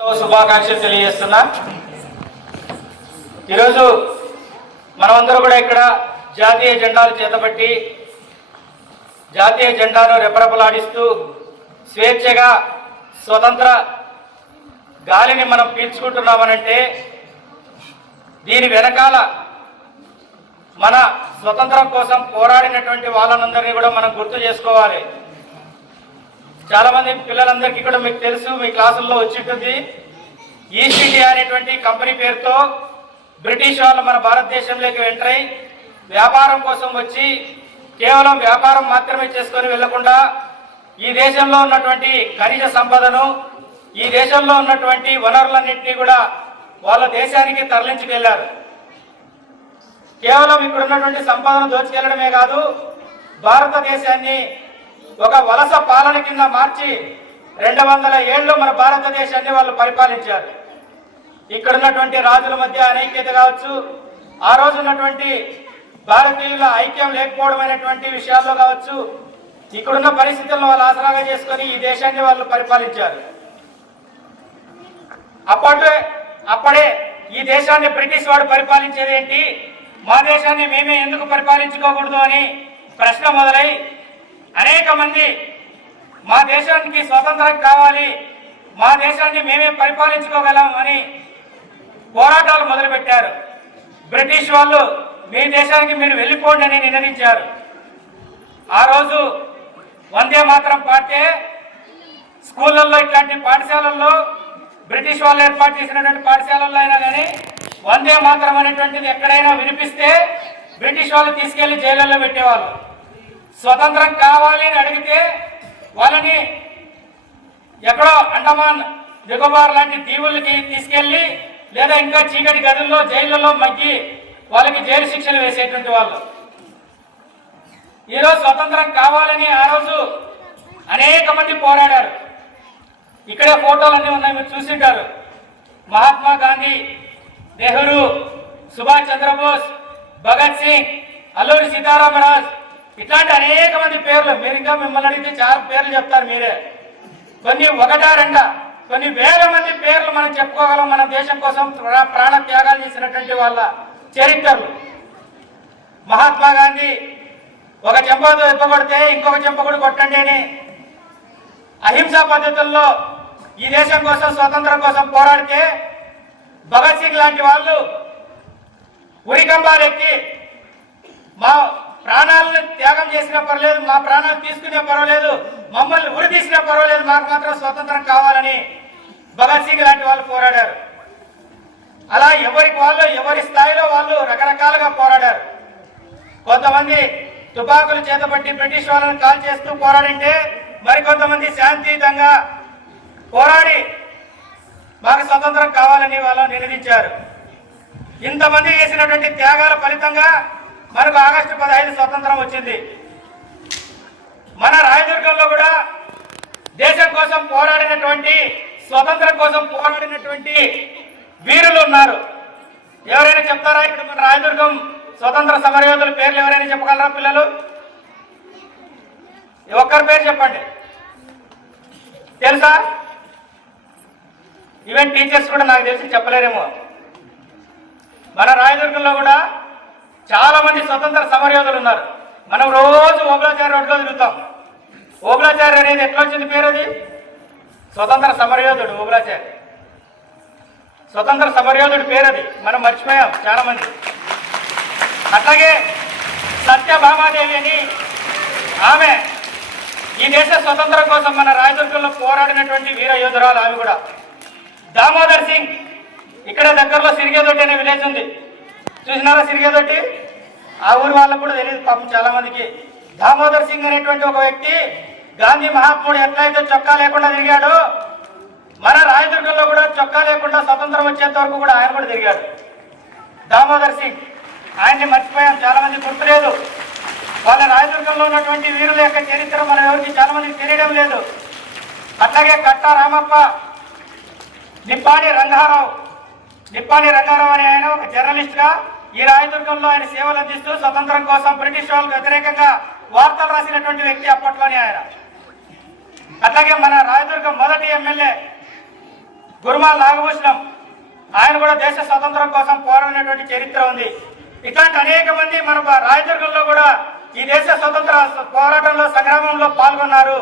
శుభాకాంక్షలు తెలియజేస్తున్నా. ఈరోజు మనమందరూ కూడా ఇక్కడ జాతీయ జెండాలు చేతబట్టి జాతీయ జెండాను రెపరెపలాడిస్తూ స్వేచ్ఛగా స్వతంత్ర గాలిని మనం పీల్చుకుంటున్నామనంటే దీని వెనకాల మన స్వతంత్రం కోసం పోరాడినటువంటి వాళ్ళందరినీ కూడా మనం గుర్తు చేసుకోవాలి. చాలా మంది పిల్లలందరికీ కూడా మీకు తెలుసు, మీ క్లాసుల్లో వచ్చింటుంది. ఈస్ట్ ఇండియా అనేటువంటి కంపెనీ పేరుతో బ్రిటిష్ వాళ్ళు మన భారతదేశంలోకి ఎంటర్ అయి వ్యాపారం కోసం వచ్చి కేవలం వ్యాపారం మాత్రమే చేసుకొని వెళ్లకుండా ఈ దేశంలో ఉన్నటువంటి ఖనిజ సంపదను, ఈ దేశంలో ఉన్నటువంటి వనరులన్నింటినీ కూడా వాళ్ళ దేశానికి తరలించుకెళ్లారు. కేవలం ఇక్కడ ఉన్నటువంటి సంపదను దోచుకెళ్లడమే కాదు, భారతదేశాన్ని ఒక వలస పాలన కింద మార్చి 200 ఏళ్ళు మన భారతదేశాన్ని వాళ్ళు పరిపాలించారు. ఇక్కడ ఉన్నటువంటి రాజుల మధ్య అనైక్యత కావచ్చు, ఆ రోజు ఉన్నటువంటి భారతీయుల ఐక్యం లేకపోవడం అనేటువంటి విషయాల్లో కావచ్చు, ఇక్కడున్న పరిస్థితులను వాళ్ళు ఆసరాగా చేసుకొని ఈ దేశాన్ని వాళ్ళు పరిపాలించారు. అప్పుడే ఈ దేశాన్ని బ్రిటిష్ వాడు పరిపాలించేది ఏంటి, మా దేశాన్ని మేమే ఎందుకు పరిపాలించుకోకూడదు అని ప్రశ్న మొదలై అనేక మంది మా దేశానికి స్వతంత్రం కావాలి, మా దేశాన్ని మేమే పరిపాలించుకోగలం అని పోరాటాలు మొదలుపెట్టారు. బ్రిటిష్ వాళ్ళు మీ దేశానికి మీరు వెళ్ళిపోండి అని నినదించారు. ఆ రోజు వందే మాతరం పాడితే స్కూళ్ళల్లో, ఇట్లాంటి పాఠశాలల్లో, బ్రిటిష్ వాళ్ళు ఏర్పాటు చేసినటువంటి పాఠశాలల్లో అయినా కానీ వందే మాతరం అనేటువంటిది ఎక్కడైనా వినిపిస్తే బ్రిటిష్ వాళ్ళు తీసుకెళ్లి జైళ్ళల్లో పెట్టేవాళ్ళు. స్వతంత్రం కావాలి అని అడిగితే వాళ్ళని ఎక్కడో అండమాన్ నికోబార్ లాంటి దీవులకి తీసుకెళ్లి లేదా ఇంకా చీకటి గదుల్లో జైళ్లలో మగ్గి వాళ్ళకి జైలు శిక్షలు వేసేటువంటి వాళ్ళు. ఈరోజు స్వతంత్రం కావాలని ఆ రోజు అనేక మంది పోరాడారు. ఇక్కడే ఫోటోలన్నీ ఉన్నాయి, మీరు చూసింటారు. మహాత్మా గాంధీ, నెహ్రూ, సుభాష్ చంద్రబోస్, భగత్ సింగ్, అల్లూరి సీతారామరాజు, ఇట్లాంటి అనేక మంది పేర్లు. మీరు ఇంకా మిమ్మల్ని అడిగితే చాలా పేర్లు చెప్తారు మీరే. కొన్ని ఒకటా రెండా, కొన్ని వేల మంది పేర్లు మనం చెప్పుకోగలం. మన దేశం కోసం ప్రాణ త్యాగాలు చేసినటువంటి వాళ్ళ చరిత్రలు. మహాత్మా గాంధీ ఒక చెంపతో ఇప్పగొడితే ఇంకొక చెంప కూడా కొట్టండి అని అహింసా పద్ధతుల్లో ఈ దేశం కోసం, స్వతంత్రం కోసం పోరాడితే భగత్ సింగ్ లాంటి వాళ్ళు ఉరికంబాలు ఎక్కి మా ప్రాణాలను త్యాగం చేసినా పర్వాలేదు, మా ప్రాణాలు తీసుకునే పర్వాలేదు, మమ్మల్ని ఉరి తీసినా పర్వాలేదు, మాకు మాత్రం స్వతంత్రం కావాలని భగత్ సింగ్ లాంటి వాళ్ళు పోరాడారు. అలా ఎవరికి వాళ్ళు, ఎవరి స్థాయిలో వాళ్ళు రకరకాలుగా పోరాడారు. కొంతమంది తుపాకులు చేతబట్టి బ్రిటిష్ వాళ్ళని కాల్ చేస్తూ పోరాడింటే మరికొంతమంది శాంతియుతంగా పోరాడి మాకు స్వతంత్రం కావాలని వాళ్ళని నిలదీశారు. ఇంతమంది చేసినటువంటి త్యాగాల ఫలితంగా మనకు ఆగస్టు 15 స్వతంత్రం వచ్చింది. మన రాయదుర్గంలో కూడా దేశం కోసం పోరాడినటువంటి, స్వతంత్రం కోసం పోరాడినటువంటి వీరులు ఉన్నారు. ఎవరైనా చెప్తారా? ఇక్కడ మన రాయదుర్గం స్వతంత్ర సమరయోధుల పేర్లు ఎవరైనా చెప్పగలరా పిల్లలు? ఒక్కరి పేరు చెప్పండి. తెలుసా? ఈవెన్ టీచర్స్ కూడా నాకు తెలిసి చెప్పలేరేమో. మన రాయదుర్గంలో కూడా చాలా మంది స్వతంత్ర సమరయోధులు ఉన్నారు. మనం రోజు ఓబులాచార్య రోడ్లో తిరుగుతాం. ఓబులాచార్య అనేది ఎట్లా వచ్చింది పేరు? అది స్వతంత్ర సమరయోధుడు. ఓబులాచార్య స్వతంత్ర సమరయోధుడి పేరు, అది మనం మర్చిపోయాం చాలా మంది. అట్లాగే సత్యభామాదేవి అని ఆమె ఈ దేశ స్వతంత్రం కోసం మన రాయదుర్గంలో పోరాడినటువంటి వీర యోధురాలు. ఆమె కూడా దామోదర్ సింగ్, ఇక్కడ దగ్గరలో సిరిగేదొడ్డి అనే విలేజ్ ఉంది, చూసినారా? సిరిగేదొడ్డి ఆ ఊరు వాళ్ళకు కూడా తెలియదు పాపం చాలా మందికి. దామోదర్ సింగ్ అనేటువంటి ఒక వ్యక్తి గాంధీ మహాత్ముడు ఎట్లయితే చొక్కా లేకుండా తిరిగాడో, మన రాయదుర్గంలో కూడా చొక్కా లేకుండా స్వతంత్రం వచ్చేంత వరకు కూడా ఆయన కూడా తిరిగాడు. దామోదర్ సింగ్, ఆయన్ని మర్చిపోయాం, చాలా మంది గుర్తులేదు. వాళ్ళ రాయదుర్గంలో ఉన్నటువంటి వీరుల యొక్క చరిత్ర మన ఎవరికి చాలా మందికి తెలియడం లేదు. అట్లాగే కట్టా రామప్ప, నిప్పాణి రంగారావు అనే ఆయన ఒక జర్నలిస్ట్ గా ఈ రాయదుర్గంలో ఆయన సేవలు అందిస్తూ స్వతంత్రం కోసం బ్రిటిష్ వాళ్ళకు వ్యతిరేకంగా వార్తలు రాసినటువంటి వ్యక్తి అప్పట్లోనే ఆయన. అట్లాగే మన రాయదుర్గం మొదటి ఎమ్మెల్యే గురుమాల నాగభూషణం, ఆయన కూడా దేశ స్వాతంత్రం కోసం పోరాడినటువంటి చరిత్ర ఉంది. ఇట్లాంటి అనేక మంది మన రాయదుర్గంలో కూడా ఈ దేశ స్వతంత్ర పోరాటంలో సంగ్రామంలో పాల్గొన్నారు.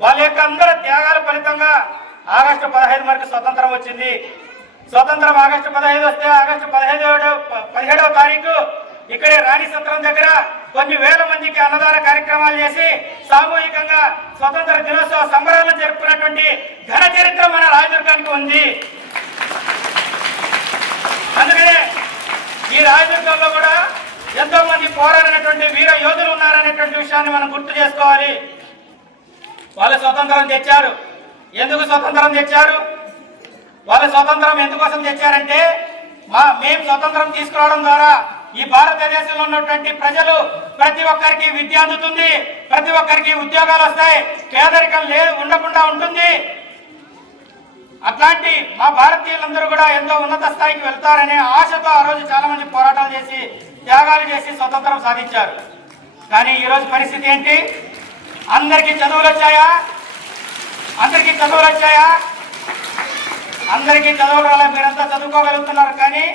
వాళ్ళ యొక్క అందరి త్యాగాల ఫలితంగా ఆగస్టు 15 మనకు స్వతంత్రం వచ్చింది. స్వతంత్రం ఆగస్టు 15 వస్తే ఆగస్టు 17వ తారీఖు ఇక్కడే రాణి సత్రం దగ్గర కొన్ని వేల మందికి అన్నదాన కార్యక్రమాలు చేసి సామూహికంగా స్వతంత్ర దినోత్సవ సంబరాలు జరుపుకున్నటువంటి ఘన చరిత్ర మన రాయదుర్గానికి ఉంది. అందుకనే ఈ రాయదుర్గంలో కూడా ఎంతో మంది పోరాడినటువంటి వీర యోధులు ఉన్నారనేటువంటి విషయాన్ని మనం గుర్తు చేసుకోవాలి. వాళ్ళు స్వతంత్రం తెచ్చారు. ఎందుకు స్వతంత్రం తెచ్చారు? వాళ్ళ స్వతంత్రం ఎందుకోసం తెచ్చారంటే మేము స్వతంత్రం తీసుకురావడం ద్వారా ఈ భారతదేశంలో ఉన్నటువంటి ప్రజలు ప్రతి ఒక్కరికి విద్య అందుతుంది, ప్రతి ఒక్కరికి ఉద్యోగాలు వస్తాయి, పేదరికం ఉండకుండా ఉంటుంది. అట్లాంటి మా భారతీయులందరూ కూడా ఎంతో ఉన్నత స్థాయికి వెళ్తారనే ఆశతో ఆ రోజు చాలా మంది పోరాటాలు చేసి త్యాగాలు చేసి స్వతంత్రం సాధించారు. కానీ ఈరోజు పరిస్థితి ఏంటి? అందరికీ చదువులు వచ్చాయా? అందరికీ చదువులు వచ్చాయా? అందరికీ చదువులు రాలే. మీరంతా చదువుకోగలుగుతున్నారు. కానీ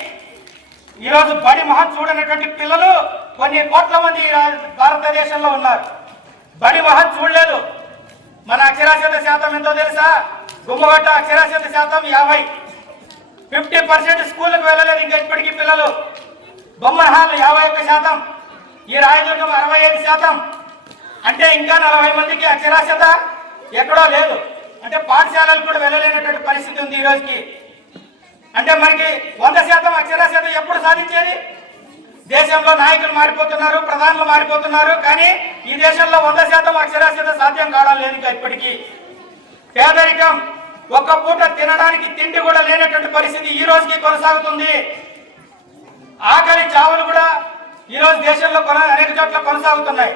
ఈరోజు బడి మహం చూడనటువంటి పిల్లలు కొన్ని కోట్ల మంది భారతదేశంలో ఉన్నారు. బడి మహం చూడలేదు. మన అక్షరాస్యత శాతం ఎంతో తెలుసా? గుమ్మగొట్ట అక్షరాస్యత శాతం 50. 50% స్కూళ్ళకు వెళ్ళలేదు ఇంకా ఇప్పటికీ పిల్లలు. బొమ్మనహాలు 51%, ఈ రాయదుర్గం 65%. అంటే ఇంకా 40 మందికి అక్షరాస్యత ఎక్కడో లేదు. అంటే పాఠశాలలు కూడా వెళ్ళలేనటువంటి పరిస్థితి ఉంది ఈ రోజుకి. అంటే మనకి 100% అక్షరాస్యత ఎప్పుడు సాధించేది? దేశంలో నాయకులు మారిపోతున్నారు, ప్రధానులు మారిపోతున్నారు, కానీ ఈ దేశంలో 100% అక్షరాస్యత సాధ్యం కావడం లేదు ఇంకా ఇప్పటికీ. పేదరికం, ఒక్క పూట తినడానికి తిండి కూడా లేనటువంటి పరిస్థితి ఈ రోజుకి కొనసాగుతుంది. ఆకలి చావులు కూడా ఈ రోజు దేశంలో అనేక చోట్ల కొనసాగుతున్నాయి.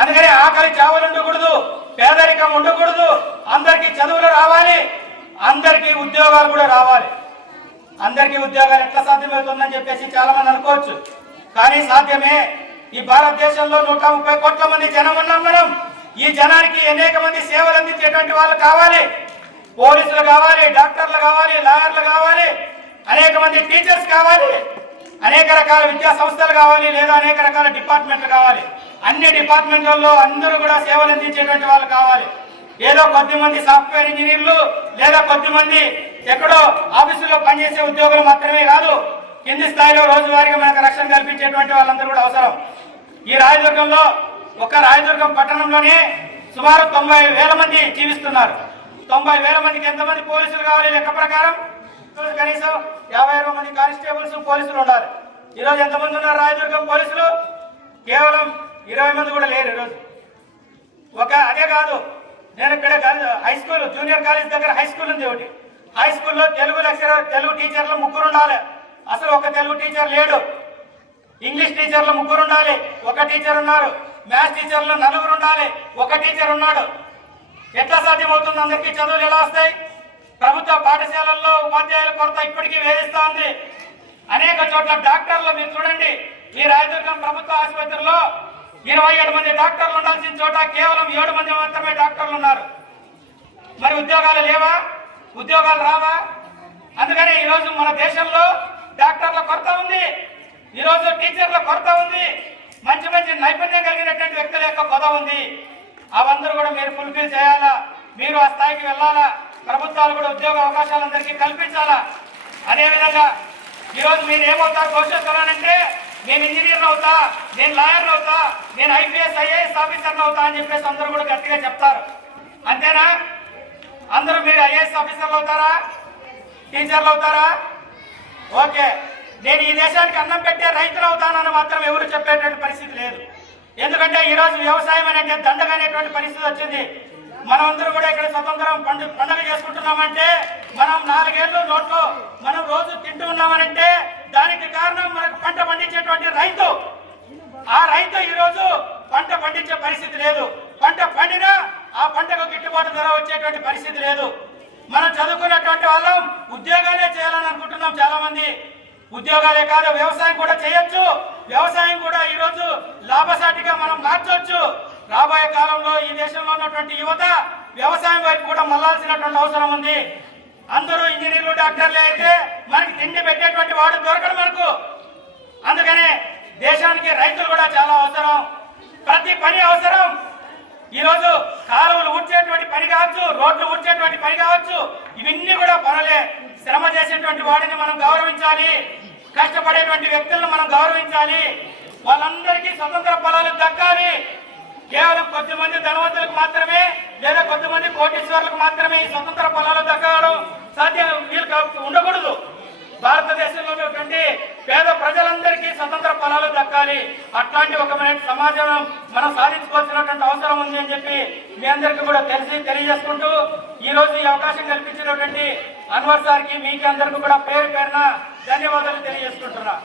అందుకని ఆకలి చావులు ఉండకూడదు, పేదరికం ఉండకూడదు, అందరికీ చదువులు రావాలి, అందరికీ ఉద్యోగాలు కూడా రావాలి. అందరికీ ఉద్యోగాలు ఎట్లా సాధ్యమవుతుందని చెప్పేసి చాలా మంది అనుకోవచ్చు, కానీ సాధ్యమే. ఈ భారతదేశంలో 130 కోట్ల మంది జనం ఉన్నాం మనం. ఈ జనానికి అనేక మంది సేవలు అందించేటువంటి వాళ్ళు కావాలి. పోలీసులు కావాలి, డాక్టర్లు కావాలి, లాయర్లు కావాలి, అనేక మంది టీచర్స్ కావాలి, అనేక రకాల విద్యా సంస్థలు కావాలి, లేదా అనేక రకాల డిపార్ట్మెంట్లు కావాలి. అన్ని డిపార్ట్మెంట్లలో అందరూ కూడా సేవలు అందించేటువంటి వాళ్ళు కావాలి. ఏదో కొద్దిమంది సాఫ్ట్వేర్ ఇంజనీర్లు లేదా కొద్దిమంది ఎక్కడో ఆఫీసులో పనిచేసే ఉద్యోగులు మాత్రమే కాదు, కింది స్థాయిలో రోజువారీగా మనకు రక్షణ కల్పించేటువంటి వాళ్ళందరూ కూడా అవసరం. ఈ రాయదుర్గంలో ఒక రాయదుర్గం పట్టణంలోనే సుమారు 90,000 మంది జీవిస్తున్నారు. 90,000 మందికి ఎంతమంది పోలీసులు కావాలి? లెక్క ప్రకారం కనీసం 50 మంది కానిస్టేబుల్స్ పోలీసులు ఉండాలి. ఈరోజు ఎంతమంది ఉన్నారు రాయదుర్గం పోలీసులు? కేవలం 20 మంది కూడా లేరు ఈరోజు. అదే కాదు, నేను ఇక్కడ హై స్కూల్, జూనియర్ కాలేజ్ దగ్గర హై స్కూల్ ఉంది ఒకటి. హై స్కూల్లో తెలుగు టీచర్లు 3 ఉండాలి. అసలు ఒక తెలుగు టీచర్ లేడు. ఇంగ్లీష్ టీచర్లు 3 ఉండాలి, ఒక టీచర్ ఉన్నారు. మ్యాథ్స్ టీచర్లు 4 ఉండాలి, ఒక టీచర్ ఉన్నాడు. ఎట్లా సాధ్యమవుతుంది? అందరికీ చదువులు ఎలా వస్తాయి? ప్రభుత్వ పాఠశాలల్లో ఉపాధ్యాయుల కొరత ఇప్పటికీ వేధిస్తూ ఉంది. అనేక చోట్ల డాక్టర్లు మీరు చూడండి, ఈ రాయదుర్గం ప్రభుత్వ ఆసుపత్రిలో 27 మంది డాక్టర్లు ఉండాల్సిన చోట కేవలం 7 మంది మాత్రమే డాక్టర్లు ఉన్నారు. మరి ఉద్యోగాలు లేవా? ఉద్యోగాలు రావా? అందుకని ఈరోజు మన దేశంలో డాక్టర్ల కొరత ఉంది, ఈరోజు టీచర్ల కొరత ఉంది, మంచి మంచి నైపుణ్యం కలిగినటువంటి వ్యక్తుల యొక్క కొరత ఉంది. అవందరూ కూడా మీరు ఫుల్ఫిల్ చేయాలా, మీరు ఆ స్థాయికి వెళ్ళాలా. ప్రభుత్వాలు కూడా ఉద్యోగ అవకాశాలు అందరికీ కల్పించాలా. అదేవిధంగా ఈరోజు మీరు ఏమవుతారు భవిష్యత్తులో అంటే, నేను ఇంజనీర్లు అవుతా, నేను లాయర్లు అవుతా, నేను IPS IAS ఆఫీసర్లు అవుతా అని చెప్పేసి అందరూ కూడా గట్టిగా చెప్తారు. అంతేనా? అందరూ మీరు IAS ఆఫీసర్లు అవుతారా? టీచర్లు అవుతారా? ఓకే. నేను ఈ దేశానికి అన్నం పెట్టే రైతులు అవుతానని మాత్రం ఎవరు చెప్పేటువంటి పరిస్థితి లేదు. ఎందుకంటే ఈరోజు వ్యవసాయం అనేది దండగా అనేటువంటి పరిస్థితి వచ్చింది. మనమందరూ కూడా ఇక్కడ స్వతంత్రం పండుగ చేసుకుంటున్నామంటే, మనం 4 ఏళ్ళు నోట్లో మనం రోజు తింటూ ఉన్నామనంటే దానికి కారణం మనకు పంట పండించేటువంటి రైతు. ఆ రైతు ఈరోజు పంట పండించే పరిస్థితి లేదు. పంట పండినా ఆ పంటకు గిట్టుబాటు ధర వచ్చేటువంటి పరిస్థితి లేదు. మనం చదువుకున్నటువంటి వాళ్ళం ఉద్యోగాలే చేయాలని అనుకుంటున్నాం. చాలా మంది ఉద్యోగాలే కాదు, వ్యవసాయం కూడా చేయొచ్చు. వ్యవసాయం కూడా ఈరోజు లాభసాటిగా మనం మార్చవచ్చు. రాబోయే కాలంలో ఈ దేశంలో ఉన్నటువంటి యువత వ్యవసాయం వైపు కూడా మళ్లాల్సినటువంటి అవసరం ఉంది. అందరూ ఇంజనీర్లు డాక్టర్లే అయితే మనకి తిండి పెట్టేటువంటి వాడు దొరకడు మనకు. అందుకనే దేశానికి రైతులు కూడా చాలా అవసరం, ప్రతి పని అవసరం. ఈరోజు కాలువలు ఊడ్చేటువంటి పని కావచ్చు, రోడ్లు ఊడ్చేటువంటి పని కావచ్చు, ఇవన్నీ కూడా పనులే. శ్రమ చేసేటువంటి వాడిని మనం గౌరవించాలి, కష్టపడేటువంటి వ్యక్తులను మనం గౌరవించాలి. వాళ్ళందరికీ స్వతంత్ర ఫలాలు దక్కాలి. కేవలం కొద్దిమంది ధనవంతులకు మాత్రమే లేదా కొద్దిమంది కోటీశ్వరులకు మాత్రమే ఈ స్వతంత్ర ఫలాలు దక్కడం సాధ్యం వీళ్ళకి ఉండకూడదు. భారతదేశంలో ఉన్నటువంటి పేద ప్రజలందరికీ స్వతంత్ర ఫలాలు దక్కాలి. అట్లాంటి ఒక సమాజం మనం సాధించుకోవాల్సినటువంటి అవసరం ఉంది అని చెప్పి మీ అందరికీ కూడా తెలియజేసుకుంటూ ఈ రోజు ఈ అవకాశం కల్పించినటువంటి అన్వర్ సార్కి మీకు అందరికీ కూడా పేరు పేరున ధన్యవాదాలు తెలియజేసుకుంటున్నా.